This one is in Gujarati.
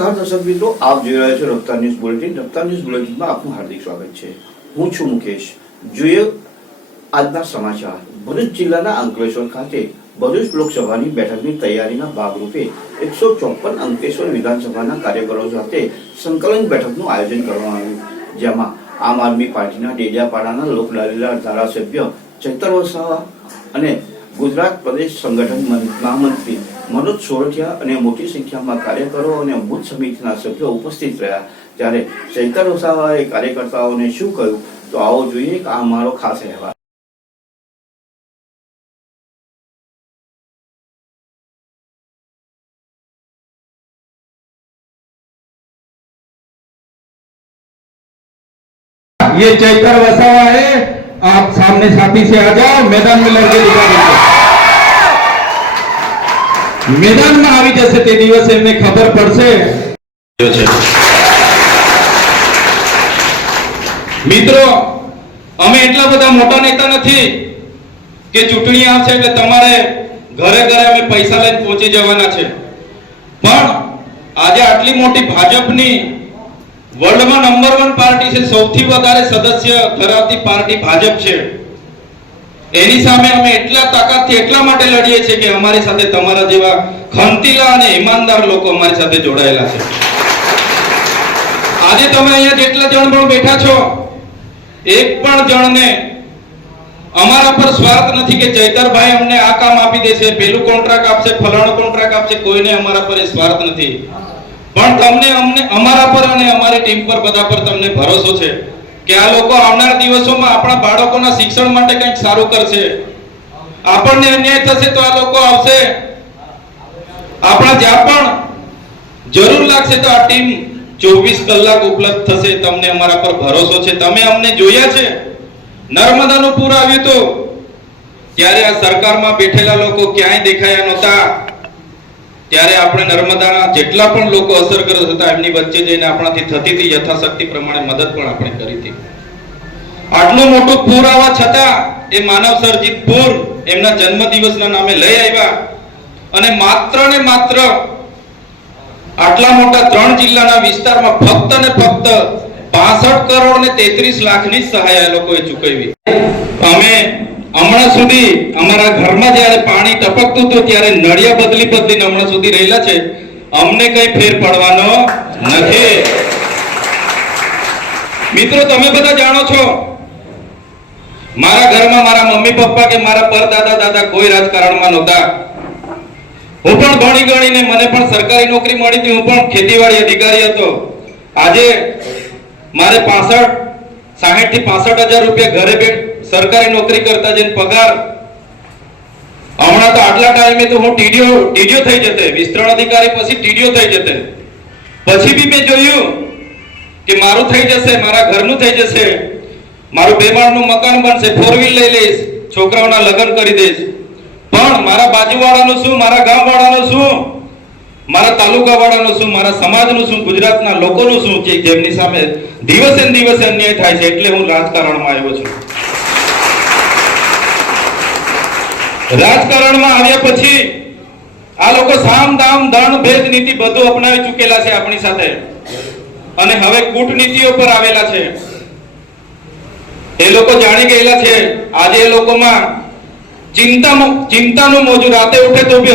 દર્શક મિત્રો આપ જોઈ રહ્યા છો. Raftaar news bulletin, Raftaar news બુલેટિનમાં આપનું હાર્દિક સ્વાગત છે. હું છું મુકેશ. જોઈએ આજના સમાચાર. ભરૂચ જિલ્લાના અંકલેશ્વર ખાતે ભરૂચ લોકસભાની બેઠકની તૈયારીના ભાગરૂપે એકસો ચોપન અંકલેશ્વર વિધાનસભાના કાર્યકરો સાથે સંકલન બેઠકનું આયોજન કરવામાં આવ્યું. જેમાં આમ આદમી પાર્ટીના ડેડિયાપાડાના લોકલાલીલા ધારાસભ્ય ચૈતર વસાવા અને ગુજરાત પ્રદેશ સંગઠન મહામંત્રી મનોજ સોરઠિયા અને મોટી સંખ્યામાં કાર્યકરો અને બુથ સમિતિના સભ્યો ઉપસ્થિત રહ્યા ત્યારે ચૈતર વસાવાએ કાર્યકર્તાઓને શું કહ્યું તો આવો જોઈએ કે આ મારો ખાસ અહેવાલ ये चैतर वसावा है आप सामने साथी से आ जाओ मैदान में लड़के दिखा दीजिए મેદાનમાં આવી જશે તે દિવસે એમને ખબર પડશે. મિત્રો, અમે એટલા બધા મોટા નેતા નથી કે ચૂંટણી આવશે એટલે તમારે ઘરે ઘરે અમે પૈસા લઈને પહોંચી જવાના છે. પણ આજે આટલી મોટી ભાજપની વર્લ્ડમાં નંબર વન પાર્ટી છે, સૌથી વધારે સદસ્ય ધરાવતી પાર્ટી ભાજપ છે. એની સામે અમે એટલા તાકાતથી એટલા માટે લડીએ છીએ કે અમારી સાથે તમારા જેવા ખંતીલા અને ઈમાનદાર લોકો અમારી સાથે જોડાયેલા છે. આજે તમે અહીંયા જેટલા જણ પણ બેઠા છો, એક પણ જણને અમારા પર સ્વાર્થ નથી કે ચૈતરભાઈ અમને આ કામ આપી દેશે, પેલું કોન્ટ્રાક્ટ આપશે, ફલાણો કોન્ટ્રાક્ટ આપશે, કોઈને અમારા પર એ સ્વાર્થ નથી. પણ તમને અમને, અમારા પર અને અમારી ટીમ પર બધા પર તમને ભરોસો છે. કે આ લોકો આવનાર દિવસોમાં આપણા બાળકોના શિક્ષણ માટે કંઈક સારું કરશે. આપણને અન્યાય થશે તો આ લોકો આવશે. આપણા જ્યાં પણ જરૂર લાગશે તો આ ટીમ ચોવીસ કલાક ઉપલબ્ધ થશે. તમને અમારા પર ભરોસો છે. તમે અમને જોયા છે. નર્મદાનું પૂર આવ્યું તો ત્યારે આ સરકારમાં બેઠેલા લોકો ક્યાંય દેખાયા નહોતા. ત્યારે આપણે નર્મદાના જેટલા પણ લોકો અસરગ્રસ્ત હતા એમની વચ્ચે જઈને આપણાથી થતી હતી યથાશક્તિ પ્રમાણે મદદ પણ આપણે કરી હતી. આટલું મોટું પૂર આવવા છતાં એ માનવ સર્જિત પૂર એમના જન્મદિવસના નામે લઈ આવ્યા અને માત્ર ને માત્ર આટલા મોટા ત્રણ જિલ્લાના વિસ્તારમાં ફક્ત ને ફક્ત 62 કરોડ ને 33 લાખની સહાય આ લોકોએ ચૂકવી. અમે હમણાં સુધી અમારા ઘરમાં જ્યારે પાણી ટપકતું હતું, ત્યારે નળિયા બદલી બદલીને હમણાં સુધી રહેલા છે. અમને કઈ ફેર પડવાનો નથી. મિત્રો, તમે બધા જાણો છો, મારા ઘરમાં મારા મમ્મી પપ્પા કે મારા પરદાદા દાદા કોઈ રાજકારણમાં નહોતા. હું પણ ભણી ગણીને મને પણ સરકારી નોકરી મળી હતી, હું પણ ખેતીવાડી અધિકારી હતો. આજે મારે 65 60 થી 65 હજાર રૂપિયા ઘરે બે સરકારી નોકરી કરતા જઈને પગાર. હમણાં તો આટલા ટાઈમે તો હું ટીડીઓ ટીડીઓ થઈ જતે. વિસ્તરણ અધિકારી પછી ટીડીઓ થઈ જતે. પછી બી મેં જોયું કે મારું થઈ જશે, મારા ઘરનું થઈ જશે. મારું બે માળનું મકાન બનશે ફોર વ્હીલ લઈ લઈશ, છોકરાઓના લગ્ન કરી દઈશ. પણ મારા બાજુવાળાનું શું, મારા ગામવાળાનું શું? મારા તાલુકાવાળાનું શું, મારા સમાજનું શું, ગુજરાતના લોકોનું શું? કે જેમની સામે દિવસે દિવસે અન્યાય થાય છે, એટલે હું રાજકારણમાં આવ્યો છું. રાજકારણમાં આવ્યા પછી આ લોકો સામ, દામ દંડ ભેદ, નીતિ બધું અપનાવી ચૂકેલા છે આપણી સાથે. અને હવે કૂટનીતિઓ પર આવેલા છે. એ લોકો જાણી ગયેલા છે. આજે એ લોકોમાં ચિંતા ચિંતાનું મોજું રાતે ઉઠે તો બી